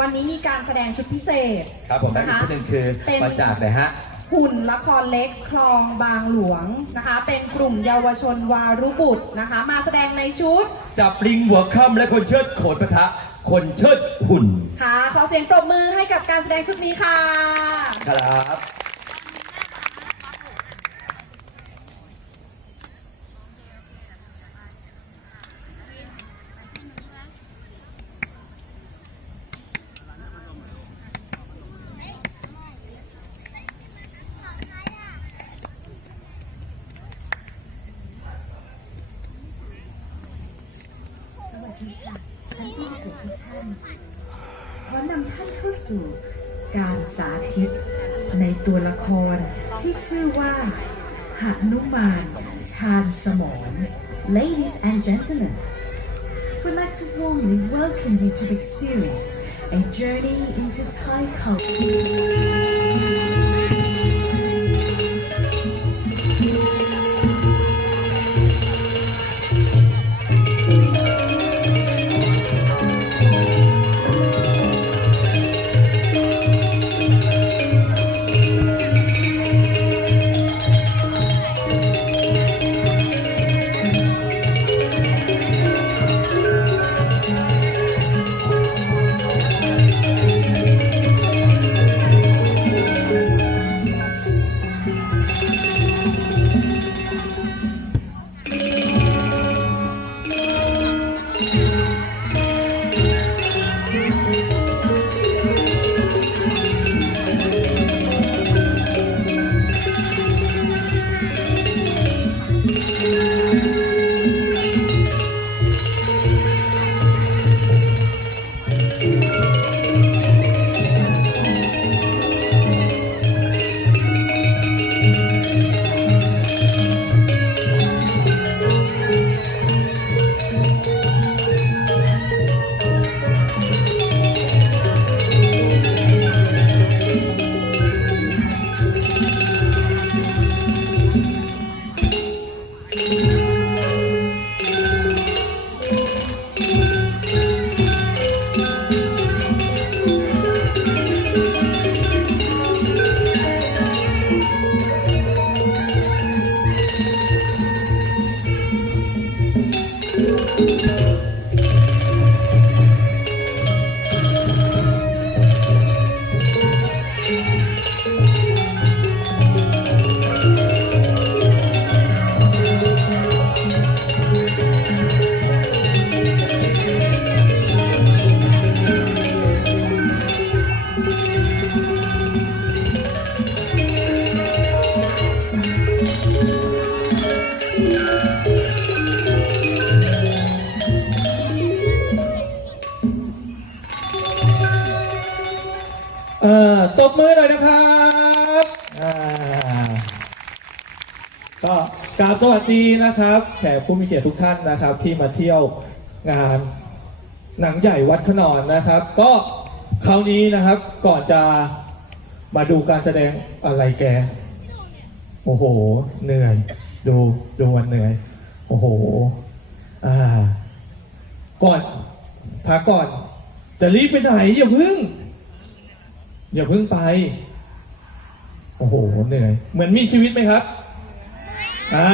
วันนี้มีการแสดงชุดพิเศษ ครับผมและอีกชุดหนึ่งคือเป็น มาจากไหนฮะ หุ่นละครเล็กคลองบางหลวงนะคะ เป็นกลุ่มเยาวชนวารุบุตรนะคะ มาแสดงในชุดจับลิงหัวค่ำและคนเชิดโขนปะทะคนเชิดหุ่นค่ะขอเสียงปรบมือให้กับการแสดงชุดนี้ค่ะ ครับ ที่ชื่อว่าหนุมานชาญสมร Ladies and gentlemen we'd like to warmly welcome you to experience a journey into Thai culture ก็กราบสวัสดีนะครับแขกผู้มีเกียรติทุกท่านนะครับ ที่มาเที่ยวงานหนังใหญ่วัดขนอนนะครับ ก็คราวนี้นะครับก่อนจะมาดูการแสดงอะไรแก โอ้โห เหนื่อย ดูดูวันเหนื่อย โอ้โห อ่า ก่อนพักก่อน จะรีบไปไหนอย่าพึ่ง อย่าเพิ่งไป โอ้โห เหนื่อย เหมือนมีชีวิตไหมครับ อ่า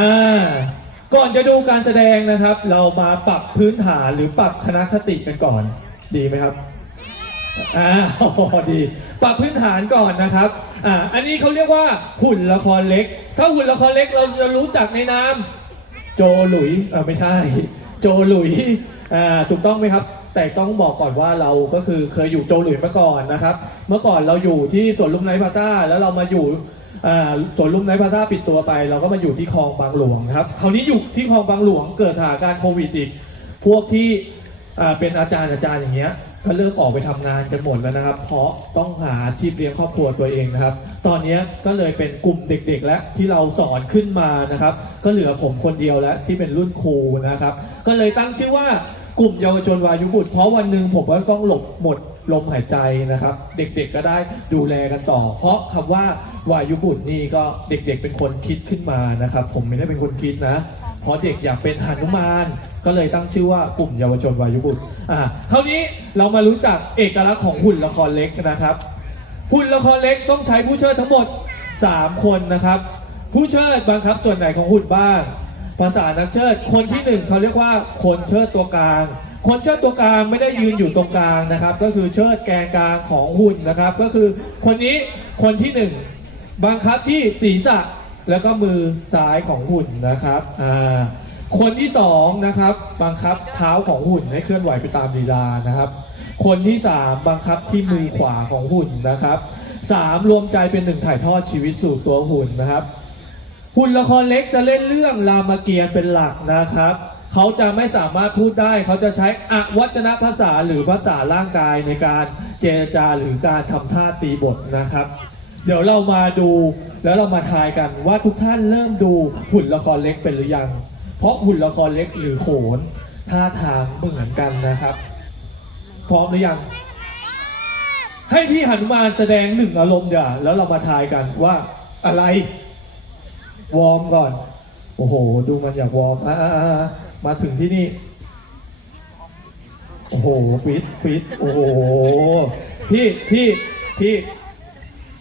ก่อนจะดูการแสดงนะครับ เรามาปรับพื้นฐานหรือปรับคณะคติกันก่อน ดีไหมครับอ่าดีปรับพื้นฐานก่อนนะครับอ่าอันนี้เขาเรียกว่าหุ่นละครเล็ก ถ้าหุ่นละครเล็กเราจะรู้จักในนามโจหลุยเออไม่ใช่ โจหลุยอ่าถูกต้องไหมครับ แต่ต้องบอกก่อนว่าเราก็คือเคยอยู่โจหลุยมาก่อนนะครับ เมื่อก่อนเราอยู่ที่สวนลุมไนพาซ่าแล้วเรามาอยู่ อ่าสวนลุมไนท์พลาซ่าปิดตัวไป เราก็มาอยู่ที่คลองบางหลวงครับคราวนี้อยู่ที่คลองบางหลวงเกิดสถานการณ์โควิดอีก พวกที่อ่าเป็นอาจารย์อาจารย์อย่างเงี้ยก็เริ่มออกไปทำงานกันหมดแล้วนะครับ เพราะต้องหาชีพเลี้ยงครอบครัวตัวเองนะครับ ตอนนี้ก็เลยเป็นกลุ่มเด็กๆ แล้วที่เราสอนขึ้นมานะครับ ก็เหลือผมคนเดียวแล้วที่เป็นรุ่นครูนะครับ ก็เลยตั้งชื่อว่ากลุ่มเยาวชนวายุบุตรเพราะวันหนึ่งผมก็ต้องหลบหมด ลมหายใจนะครับ เด็กๆก็ได้ดูแลกันต่อ เพราะคำว่าวายุบุตรนี่ก็เด็กๆเป็นคนคิดขึ้นมานะครับ ผมไม่ได้เป็นคนคิดนะ เพราะเด็กอยากเป็นหนุมาน ก็เลยตั้งชื่อว่ากลุ่มเยาวชนวายุบุตรอ่าคราวนี้เรามารู้จักเอกลักษณ์ของหุ่นละครเล็กนะครับ หุ่นละครเล็กต้องใช้ผู้เชิดทั้งหมด 3 คนนะครับ ผู้เชิดบังคับส่วนไหนของหุ่นบ้าง ภาษานักเชิดคนที่หนึ่งเขาเรียกว่าคนเชิดตัวกลาง คนเชิดตัวกลางไม่ได้ยืนอยู่ตรงกลางนะครับ ก็คือเชิดแกนกลางของหุ่นนะครับ ก็คือคนนี้คนที่หนึ่งบังคับที่ศีรษะแล้วก็มือซ้ายของหุ่นนะครับอ่าคนที่สองนะครับบังคับเท้าของหุ่นให้เคลื่อนไหวไปตามลีลานะครับ คนที่สามบังคับที่มือขวาของหุ่นนะครับสามรวมใจเป็นหนึ่งถ่ายทอดชีวิตสู่ตัวหุ่นนะครับ หุ่นละครเล็กจะเล่นเรื่องรามเกียรติ์เป็นหลักนะครับ เขาจะไม่สามารถพูดได้ เขาจะใช้อวัจนภาษาหรือภาษาร่างกายในการเจรจาหรือการทำท่าตีบทนะครับ เดี๋ยวเรามาดูแล้วเรามาทายกันว่าทุกท่านเริ่มดูหุ่นละครเล็กเป็นหรือยัง เพราะหุ่นละครเล็กหรือโขนท่าทางเหมือนกันนะครับ พร้อมหรือยัง ให้พี่หนุมานแสดงหนึ่งอารมณ์เดี๋ยวแล้วเรามาทายกันว่าอะไร วอร์มก่อน โอ้โห ดูมันอยากวอร์มอ่า มาถึงที่นี่ โอ้โหฟิตฟิตโอ้โหพี่พี่พี่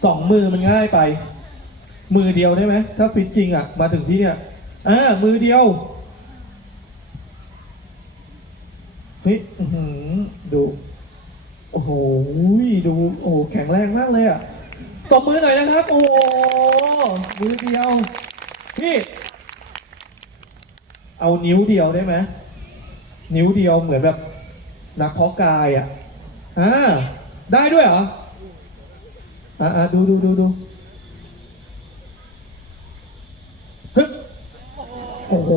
สองมือมันง่ายไป มือเดียวได้ไหมถ้าฟิตจริงอะ มาถึงที่เนี่ยอ่ามือเดียวเฮ้ยดูโอ้โหดูโอ้โหแข็งแรงมากเลยอะตบมือหน่อยนะครับ โอ้โหมือเดียวพี่ เอานิ้วเดียวได้ไหมนิ้วเดียวเหมือนแบบนักเพาะกายอะอ่าได้ด้วยเหรออ่าดูดูดูดูฮึบโอ้โห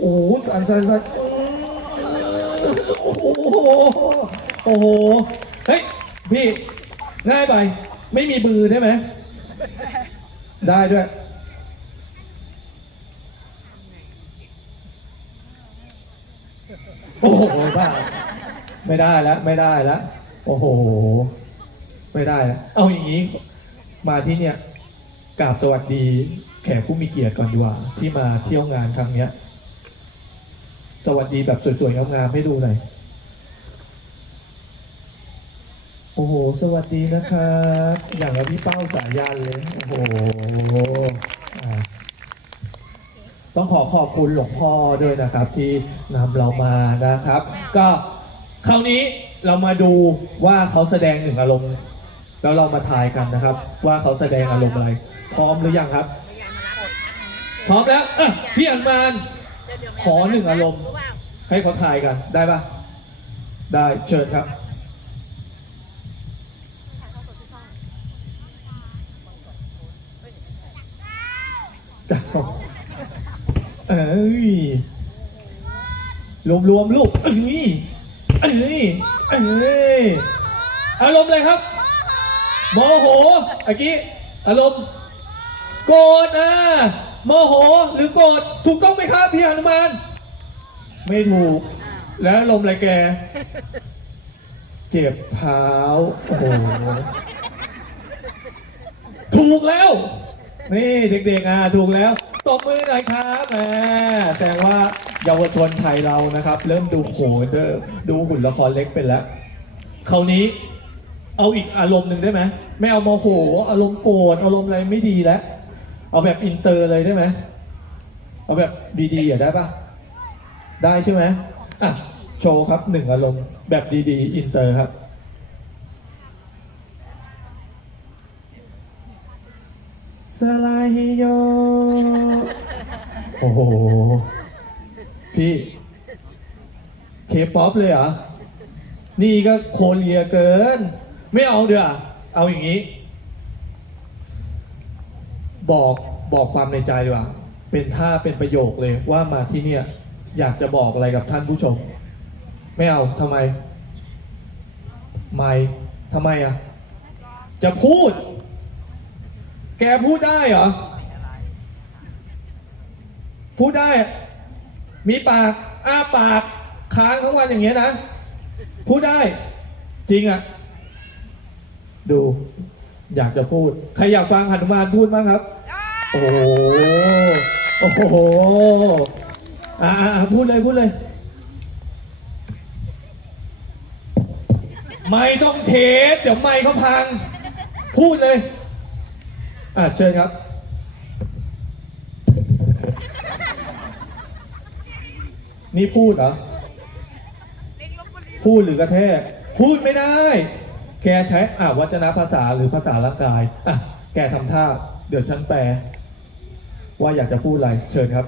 โอ้โหสันสันสันโอ้โหโอ้โหเฮ้ยพี่ง่ายไป ไม่มีมือได้ไหมได้ด้วย โอ้โหบ้าไม่ได้แล้ว ไม่ได้แล้วโอ้โห ไม่ได้แล้วเอาอย่างนี้ มาที่เนี่ยกราบสวัสดีแขกผู้มีเกียรติก่อนดีกว่า ที่มาเที่ยวงานครั้งเนี้ย สวัสดีแบบสวยๆงามๆให้ดูหน่อยโอ้โห สวัสดีนะครับ อย่างกับพี่เป้าสายันเลย โอ้โหอ่า ต้องขอขอบคุณหลวงพ่อด้วยนะครับ ที่นำเรามานะครับ ก็คราวนี้เรามาดูว่าเขาแสดงหนึ่งอารมณ์ แล้วเรามาทายกันนะครับ ว่าเขาแสดงอารมณ์อะไร พร้อมหรือยังครับ พร้อมแล้วอะพี่อันมานขอหนึ่งอารมณ์ ให้เขาทายกันได้ปะได้เชิญครับเอ้ยรวมรวมลูกเอ้ยเอ้ยเอ้ยอารมณ์อะไรครับโมโหเมื่อกี้อารมณ์โกรธอะโมโหหรือโกรธถูกต้องไหมครับพี่หนุมานไม่ถูก แล้วอารมณ์อะไรแก เจ็บเท้าโอ้โหถูกแล้ว นี่เด็กๆอะถูกแล้ว ตบมือหน่อยครับแหมแสดงว่าเยาวชนไทยเรานะครับ เริ่มดูโขนเดอดูหุ่นละครเล็กเป็นแล้วคราวนี้เอาอีกอารมณ์หนึ่งได้ไหมไม่เอาโมโหอารมณ์โกรธอารมณ์อะไรไม่ดีแล้วเอาแบบอินเตอร์เลยได้ไหมเอาแบบดีๆอะได้ปะได้ใช่ไหมอะโชว์ครับหนึ่งอารมณ์แบบดีๆ อินเตอร์ครับ สลายโย โอ้โห พี่เคป๊อปเลยเหรอ นี่ก็โคเรียเกิน ไม่เอาเดี๋ยวเอาอย่างนี้ บอกบอกความในใจดีกว่า เป็นท่าเป็นประโยคเลยว่ามาที่เนี่ย อยากจะบอกอะไรกับท่านผู้ชม ไม่เอาทำไม ไม่ทำไมอะ จะพูด แกพูดได้เหรอ พูดได้ มีปาก อ้าปาก ค้างทั้งวันอย่างเงี้ยนะ พูดได้ จริงอะ ดู อยากจะพูด ใครอยากฟังหันุมานพูดมั้งครับ โอ้โห โอ้โหพูดเลยพูดเลย ไม่ต้องเทสเดี๋ยวไม่เขาพัง พูดเลย อะเชิญครับนี่พูดเหรอ พูดหรือกระแทก พูดไม่ได้ แกใช้อ่าวัจนภาษาหรือภาษาร่างกาย อะ แกทำท่า เดี๋ยวฉันแปล ว่าอยากจะพูดอะไร เชิญครับ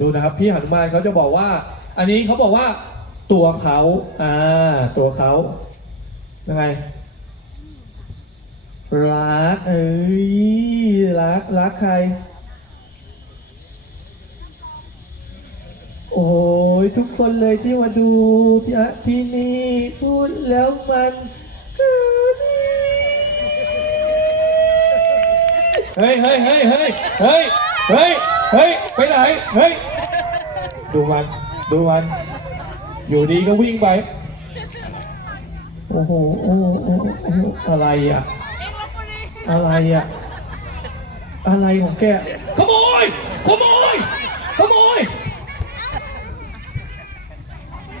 ดูนะครับ พี่หนุมานเขาจะบอกว่า อันนี้เขาบอกว่า ตัวเขา อ่า ตัวเขายังไง รักเอ้ยรักรักใคร โอ้ยทุกคนเลยที่มาดูที่อะที่นี่พูดแล้วมันก็ดีเฮ้ยเฮ้ยเฮ้ยเฮ้ยเฮ้ยเฮ้ยเฮ้ยไปไหนเฮ้ยดูมันดูมัน อยู่ดีก็วิ่งไป โอ้โหโอ้โหโอ้โหโอ้โหอะไรอะ อะไรอะ อะไรของแก ขโมย ขโมย ขโมย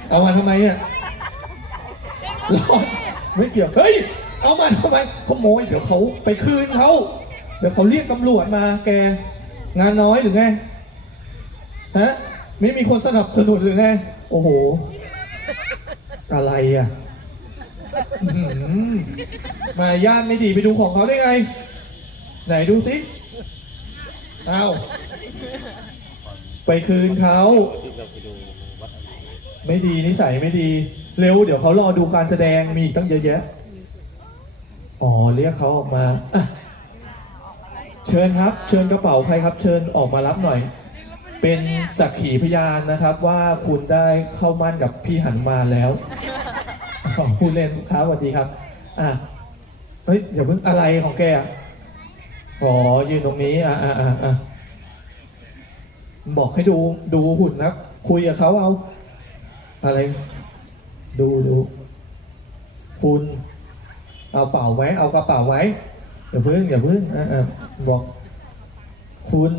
เอามาทำไมอะร้อนไม่เกี่ยว เฮ้ย เอามาทำไม ขโมย เดี๋ยวเขาไปคืนเขา เดี๋ยวเขาเรียกตำรวจมาแก งานน้อยหรือไง ฮะ ไม่มีคนสนับสนุนหรือไง โอ้โห อะไรอะ อื้อหือมาย่านไม่ดีไปดูของเขาได้ไง ไหนดูสิเอาไปคืนเขา ไม่ดีนิสัยไม่ดี เร็ว เดี๋ยวเขารอดูการแสดงมีอีกตั้งเยอะแยะ อ๋อ เรียกเขาออกมาอะเชิญครับ เชิญกระเป๋าใครครับ เชิญออกมารับหน่อย เป็นสักขีพยานนะครับว่าคุณได้เข้ามั่นกับพี่หันมาแล้ว อ๋อพูดเล่นครับสวัสดีครับ อะเฮ้ยอย่าเพิ่งอะไรของแกอะอ๋อยืนตรงนี้ อะอะอะอะบอกให้ดูดูหุ่นนะคุยกับเขาเอา อะไร ดูดูคุณเอาเป่าไว้ เอากระเป๋าไว้อย่าพิ่งอย่าพิ่งอะอะบอก คุณ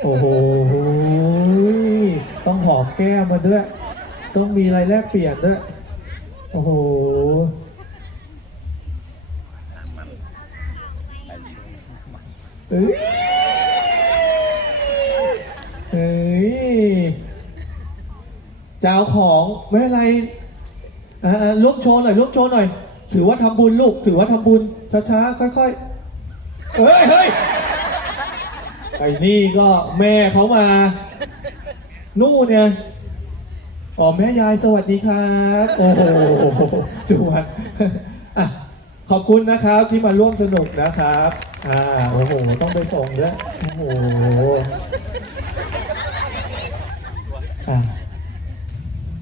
โอ้โหต้องหอมแก้มมาด้วย ต้องมีอะไรแลกเปลี่ยนด้วย โอ้โห เอ้ยเฮ้ยจะเอาของไม่เป็นไรอ่าๆลุกโชว์หน่อยลุกโชว์หน่อย ถือว่าทำบุญลูก ถือว่าทำบุญ ช้าๆ ค่อยๆ เฮ้ยเฮ้ยไอ้นี่ก็แม่เขามา นู่นเนี่ย อ๋อแม่ยายสวัสดีครับโอ้โหจุวันอะขอบคุณนะครับที่มาร่วมสนุกนะครับอ่าโอ้โหต้องไปส่งด้วยโอ้โหอะ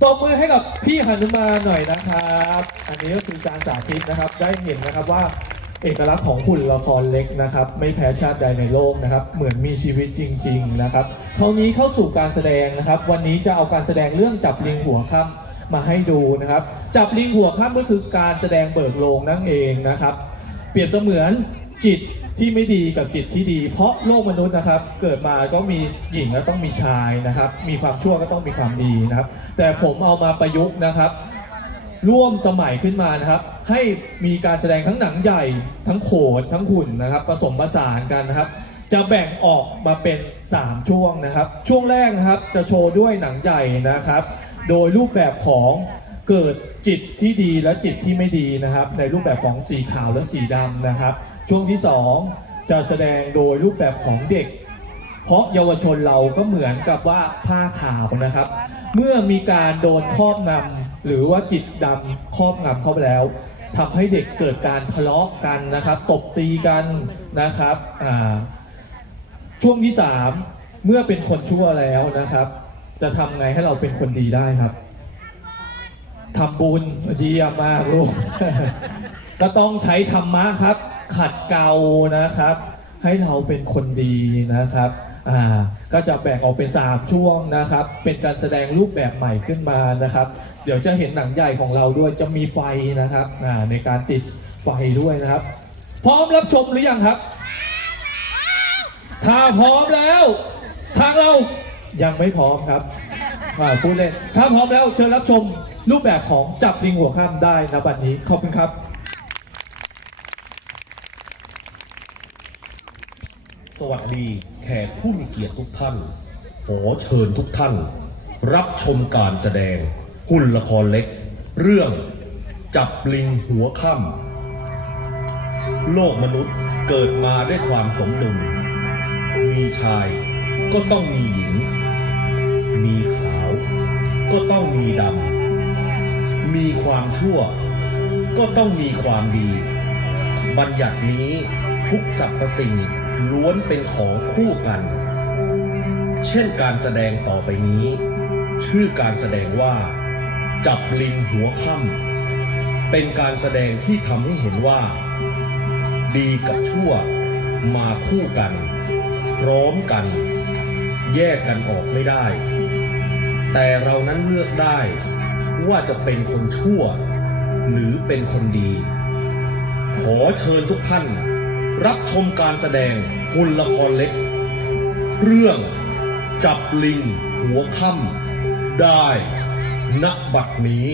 ตบมือให้กับพี่หนุมานหน่อยนะครับ อันนี้ก็คือการสาธิตนะครับ ได้เห็นนะครับว่า เอกลักษณ์ของหุ่นละครเล็กนะครับ ไม่แพ้ชาติใดในโลกนะครับ เหมือนมีชีวิตจริง ๆ นะครับคราวนี้เข้าสู่การแสดงนะครับ วันนี้จะเอาการแสดงเรื่องจับลิงหัวค่ำมาให้ดูนะครับ จับลิงหัวค่ำก็คือการแสดงเบิกโลงนั่นเองนะครับ เปรียบเสมือนจิตที่ไม่ดีกับจิตที่ดี เพราะโลกมนุษย์นะครับ เกิดมาก็มีหญิงแล้วต้องมีชายนะครับ มีความชั่วก็ต้องมีความดีนะครับ แต่ผมเอามาประยุกต์นะครับ ร่วมสมัยขึ้นมานะครับ ให้มีการแสดงทั้งหนังใหญ่ทั้งโขนทั้งหุ่นนะครับผสมผสานกันนะครับ จะแบ่งออกมาเป็น 3 ช่วงนะครับ ช่วงแรกนะครับจะโชว์ด้วยหนังใหญ่นะครับ โดยรูปแบบของเกิดจิตที่ดีและจิตที่ไม่ดีนะครับ ในรูปแบบของสีขาวและสีดำนะครับ ช่วงที่ 2 จะแสดงโดยรูปแบบของเด็ก เพราะเยาวชนเราก็เหมือนกับว่าผ้าขาวนะครับ เมื่อมีการโดนครอบงำ หรือว่าจิตดำครอบงำเข้าไปแล้วทำให้เด็กเกิดการทะเลาะกันนะครับ ตบตีกันนะครับช่วงที่สามเมื่อเป็นคนชั่วแล้วนะครับ จะทำไงให้เราเป็นคนดีได้ครับทำบุญดีมากลูกก็ต้องใช้ธรรมะครับ ขัดเกลานะครับ ให้เราเป็นคนดีนะครับ ก็จะแบ่งออกเป็น 3 ช่วงนะครับ เป็นการแสดงรูปแบบใหม่ขึ้นมานะครับ เดี๋ยวจะเห็นหนังใหญ่ของเราด้วยจะมีไฟนะครับในการติดไฟด้วยนะครับ พร้อมรับชมหรือยังครับ ถ้าพร้อมแล้ว ทางเรายังไม่พร้อมครับพูดเล่นถ้าพร้อมแล้วเชิญรับชมรูปแบบของจับลิงหัวข้ามได้นะบัดนี้ขอบคุณครับสวัสดี กผู้มีเกียรติทุกท่าน ขอเชิญทุกท่าน รับชมการแสดงหุ่นละครเล็ก เรื่องจับลิงหัวค่ำโลกมนุษย์เกิดมาด้วยความสมดุล มีชายก็ต้องมีหญิง มีขาว ก็ต้องมีดำ มีความชั่ว ก็ต้องมีความดี บัญญัตินี้ทุกสรรพสิ่ง ล้วนเป็นของคู่กัน เช่นการแสดงต่อไปนี้ ชื่อการแสดงว่า จับลิงหัวค่ำเป็นการแสดงที่ทำให้เห็นว่า ดีกับชั่วมาคู่กันพร้อมกัน แยกกันออกไม่ได้ แต่เรานั้นเลือกได้ว่าจะเป็นคนชั่ว หรือเป็นคนดี ขอเชิญทุกท่าน รับชมการแสดงหุ่นละครเล็ก เรื่องจับลิงหัวค่ำได้ณบัดนี้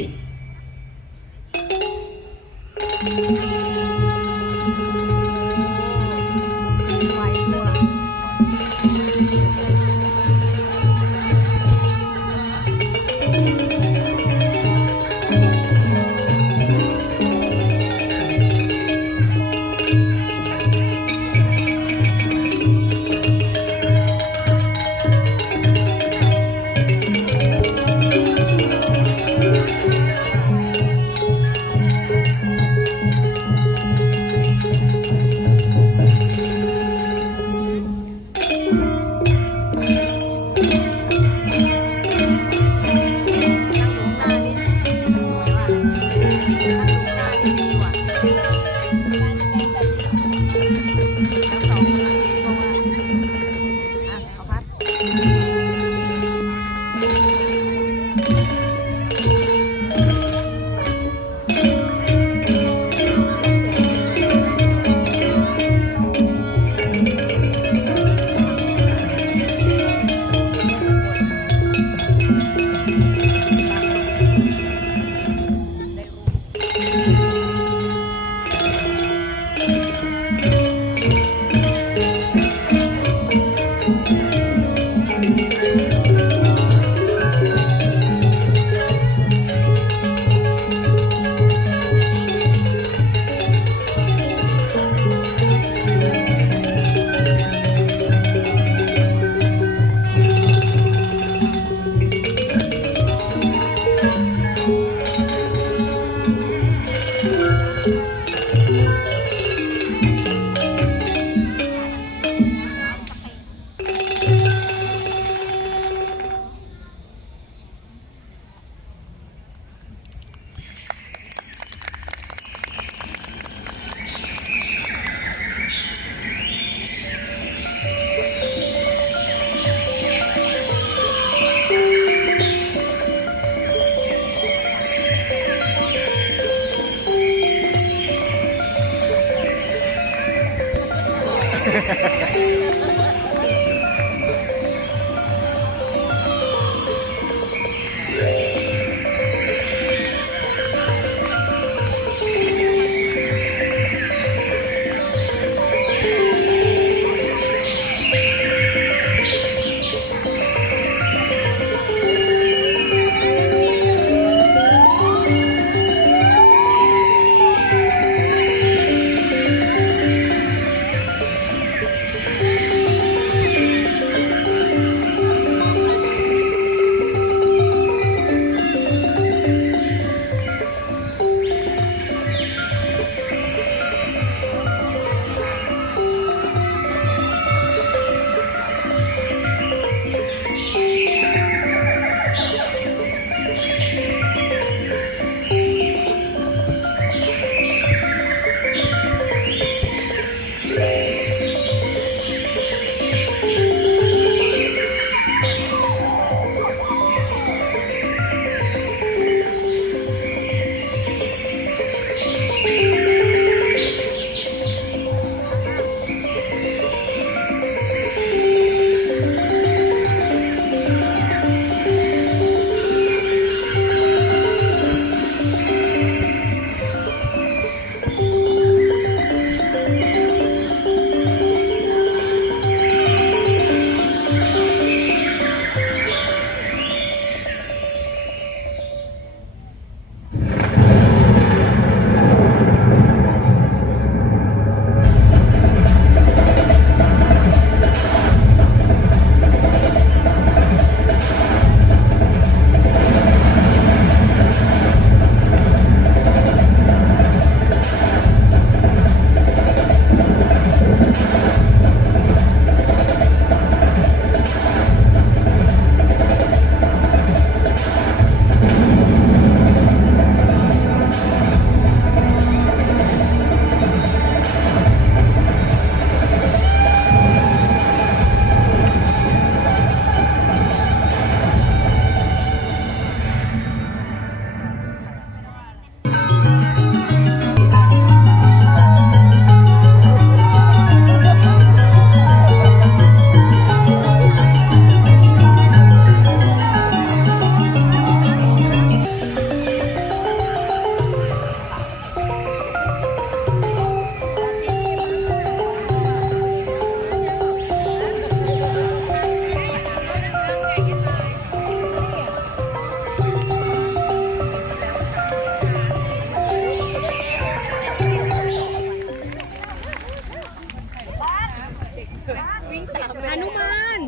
วิ่งตามหนุมาน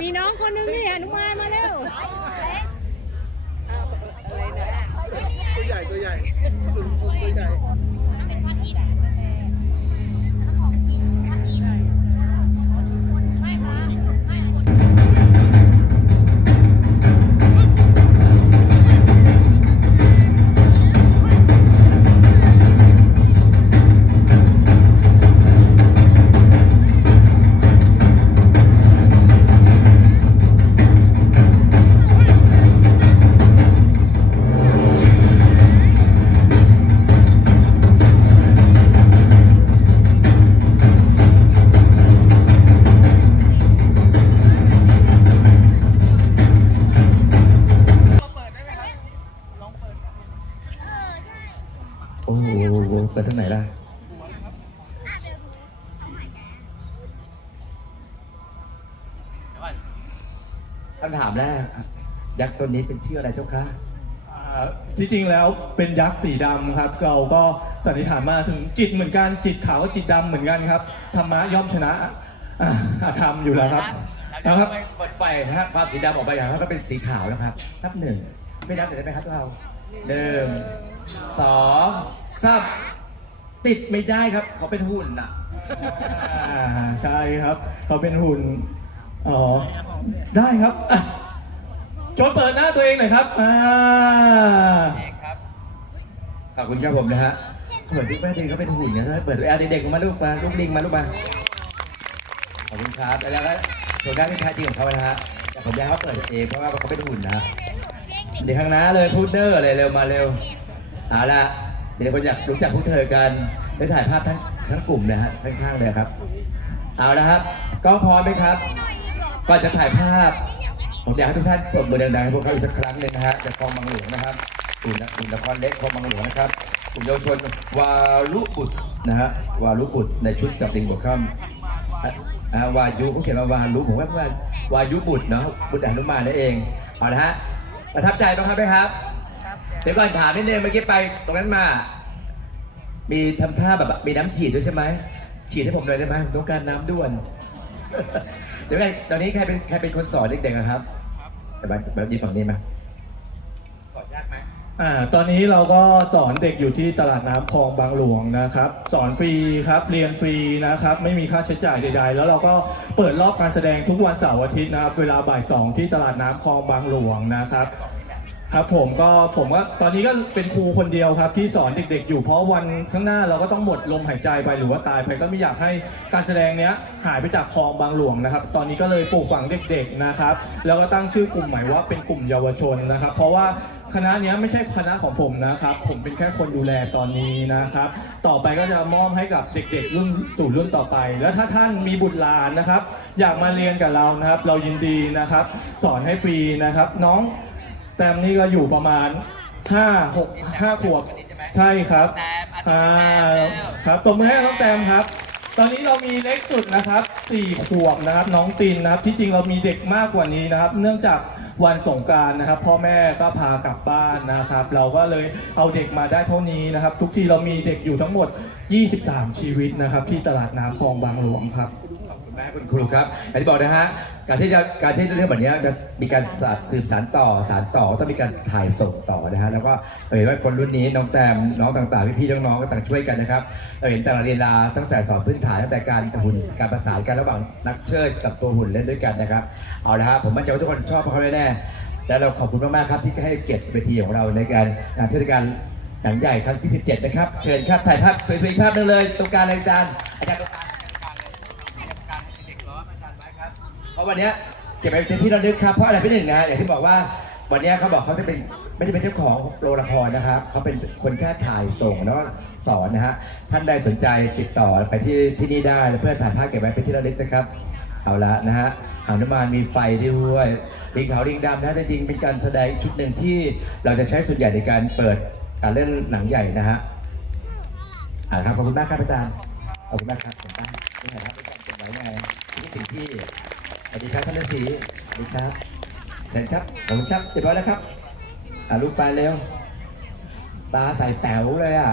มีน้องคนนึงนี่อนุมานมาเร็วตัวใหญ่ตัวใหญ่ตัวใหญ่ ยักษ์ตัวนี้เป็นชื่ออะไรเจ้าคะอ่าที่จริงแล้วเป็นยักษ์สีดำครับ เราก็สันนิษฐานมาถึงจิตเหมือนกันจิตขาวกับจิตดำเหมือนกันครับธรรมะย่อมชนะอ่าอาธรรมอยู่แล้วครับนะนะคครัรับบเปิดไปนะฮะความสีดำออกไปอย่างนั้นก็เป็นสีขาวนะครับ นับหนึ่ง ไม่นับเดี๋ยวได้ไหมครับเราหนึ่งสองสามติดไม่ได้ครับ เขาเป็นหุ่นอะ อ่าใช่ครับ เขาเป็นหุ่น อ๋อ ได้ครับอะ โจนเปิดหน้าตัวเองหน่อยครับ อ่า ขอบคุณครับผมนะฮะเหมือนที่แม่เด็กเขาเป็นหุ่นนะเปิดเอาเด็กๆมาลูกมาลูกลิงมาลูกมา ขอบคุณครับ แล้วก็โชว์ด้านที่แท้จริงของเขานะฮะ แต่ผมอยากให้เขาเปิดเองเพราะว่าเขาเป็นหุ่นนะ เดี๋ยวข้างหน้าเลยพูดเดอร์อะไรเร็วมาเร็ว เอาละเดี๋ยวคนอยากรู้จักพวกเธอกันได้ถ่ายภาพทั้งทั้งกลุ่มนะฮะข้างๆเลยครับ เอาละครับ ก็พร้อมไหมครับ ก่อนจะถ่ายภาพ ผมอยากให้ทุกท่านปรบมือดังๆให้พวกเขาอีกสักครั้งหนึ่งนะฮะจากคลองบางหลวงนะครับกลุ่มนักกลุ่มละครเล็กคลองบางหลวงนะครับกลุ่มเยาวชนวารุบุตรนะฮะวารุบุตรในชุดจับลิงหัวค่ำอะอ่าวายุเขาเขียนว่าวารุผมว่าว่าวายุบุตรเนาะบุตรอนุมานนั่นเองเอาละฮะประทับใจบ้างครับไหมครับเดี๋ยวก่อนถามนิดนึงเมื่อกี้ไปตรงนั้นมา มีทำท่าแบบมีน้ำฉีดด้วยใช่ไหมฉีดให้ผมหน่อยได้ไหมผมต้องการน้ำด่วน เดี๋ยวไงตอนนี้ใครเป็นใครเป็นคนสอนเด็กๆอะครับ แต่แบบแบบยืนฝั่งนี้ไหมสอนยากไหมอ่าตอนนี้เราก็สอนเด็กอยู่ที่ตลาดน้ำคลองบางหลวงนะครับ สอนฟรีครับเรียนฟรีนะครับ ไม่มีค่าใช้จ่ายใด ๆ แล้วเราก็เปิดรอบการแสดงทุกวันเสาร์อาทิตย์นะครับ เวลาบ่ายสองที่ตลาดน้ำคลองบางหลวงนะครับ ครับผมก็ผมก็ตอนนี้ก็เป็นครูคนเดียวครับ ที่สอนเด็กๆ อยู่เพราะวันข้างหน้าเราก็ต้องหมดลมหายใจไปหรือว่าตายไปก็ไม่อยากให้การแสดงเนี้ยหายไปจากคลองบางหลวงนะครับ ตอนนี้ก็เลยปลูกฝังเด็กๆนะครับ แล้วก็ตั้งชื่อกลุ่มใหม่ว่าเป็นกลุ่มเยาวชนนะครับ เพราะว่าคณะเนี้ยไม่ใช่คณะของผมนะครับ ผมเป็นแค่คนดูแลตอนนี้นะครับ ต่อไปก็จะมอบให้กับเด็กๆ รุ่นสู่รุ่นต่อไป แล้วถ้าท่านมีบุตรหลานนะครับ อยากมาเรียนกับเรานะครับ เรายินดีนะครับ สอนให้ฟรีนะครับ น้อง แต้มนี่ก็อยู่ประมาณ5 6 5ขวบใช่ครับอ่าครับตบมือให้น้องแต้มครับ ตอนนี้เรามีเล็กสุดนะครับ4ขวบนะครับน้องตินนะครับ ที่จริงเรามีเด็กมากกว่านี้นะครับ เนื่องจากวันสงกรารนะครับ พ่อแม่ก็พากลับบ้านนะครับ เราก็เลยเอาเด็กมาได้เท่านี้นะครับ ทุกทีเรามีเด็กอยู่ทั้งหมด 23 ชีวิตนะครับ ที่ตลาดน้ำคลองบางหลวงครับขอบคุณ แม่คุณครูครับอย่างที่บอกนะฮะ การที่จะการที่จะเรื่องแบบนี้จะมีการสืบสานต่อสารต่อต้องมีการถ่ายส่งต่อนะฮะ แล้วก็เห็นว่าคนรุ่นนี้น้องแตมน้องต่างๆ พี่ๆน้องๆก็ต่างช่วยกันนะครับเราเห็นแต่ละเรียนลาตั้งแต่สอนพื้นฐานตั้งแต่การหุ่นการประสานกันระหว่างนักเชิดกับตัวหุ่นเล่นด้วยกันนะครับ เอาละฮะผมมั่นใจว่าทุกคนชอบเขาแน่ๆและเราขอบคุณมากๆครับที่ให้เกียรติเวทีของเราในการงานเทศกาลหนังใหญ่ครั้งที่ 17 นะครับ เชิญครับถ่ายภาพสวยๆภาพหนึงเลยตรงกลางเลยอาจารย์อาจารย์ตรงกลาง เพราะ วันเนี้ยเก็บไปเป็นที่ระลึกครับเพราะอะไรพี่หนึ่งนะอย่างที่บอกว่าวันเนี้ยเขาบอกเขาจะเป็นไม่ได้เป็นเจ้าของโรงละครนะครับเขาเป็นคนแค่ถ่ายส่งแล้วก็สอนนะฮะท่านใดสนใจติดต่อไปที่ที่นี่ได้เพื่อถ่ายภาพเก็บไว้เป็นที่ระลึกนะครับ เอาละนะฮะหางน้ำมันมีไฟด้วยลิงขาวลิงดำนะจริงเป็นการแสดงชุดหนึ่งที่เราจะใช้ส่วนใหญ่ในการเปิดการเล่นหนังใหญ่นะฮะอ่าครับขอบคุณมากครับอาจารย์ขอบคุณมากครับผมตั้งนี่ถ่ายภาพด้วยกันเก็บไว้ในที่ถึงที่ สวัสดีครับท่านฤาษีสวัสดีครับเสร็จครับผมครับเรียบร้อยแล้วครับอ่าลูกไปเร็ว ตาใส่แป๋วเลยอะ